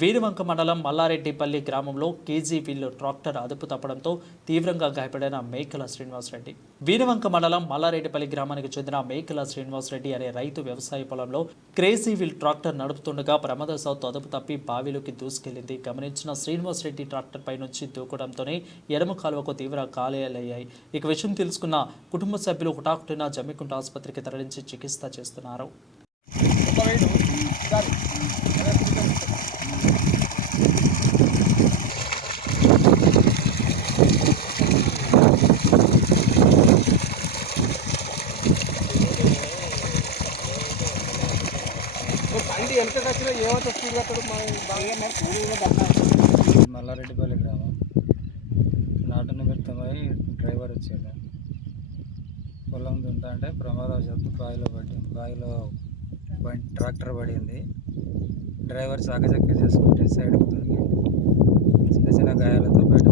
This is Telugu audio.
వీరవంక మండలం మల్లారెడ్డిపల్లి గ్రామంలో కేజీ వీల్ ట్రాక్టర్ అదుపు తప్పడంతో తీవ్రంగా గాయపడిన మేకల శ్రీనివాసరెడ్డి. వీరవంక మండలం మల్లారెడ్డిపల్లి గ్రామానికి చెందిన మేకల శ్రీనివాసరెడ్డి అనే రైతు వ్యవసాయ పొలంలో క్రేజీ వీల్ ట్రాక్టర్ నడుపుతుండగా ప్రమాదశాత్తు అదుపు తప్పి బావిలోకి దూసుకెళ్ళింది. గమనించిన శ్రీనివాసరెడ్డి ట్రాక్టర్ పై నుంచి దూకడంతోనే ఎడమ కాలువకు తీవ్ర కాలేయాలయ్యాయి ఇక విషయం తెలుసుకున్న కుటుంబ సభ్యులు హుటాహుటిన జమ్మికుంట ఆసుపత్రికి తరలించి చికిత్స చేస్తున్నారు. అంటే ఎంత వచ్చినా ఏమంత స్పీడ్ కట్టడు మల్లారెడ్డిపల్లి గ్రామం. నాటు నిమిత్తమై డ్రైవర్ వచ్చాడు. పొలం దుంతా అంటే ప్రమాదవశాత్తు బావిలో పడింది బావిలో ట్రాక్టర్ పడింది. డ్రైవర్ చాకచక్య చేసుకుంటే సైడ్కి దునికి చిన్న చిన్న గాయాలతో బయట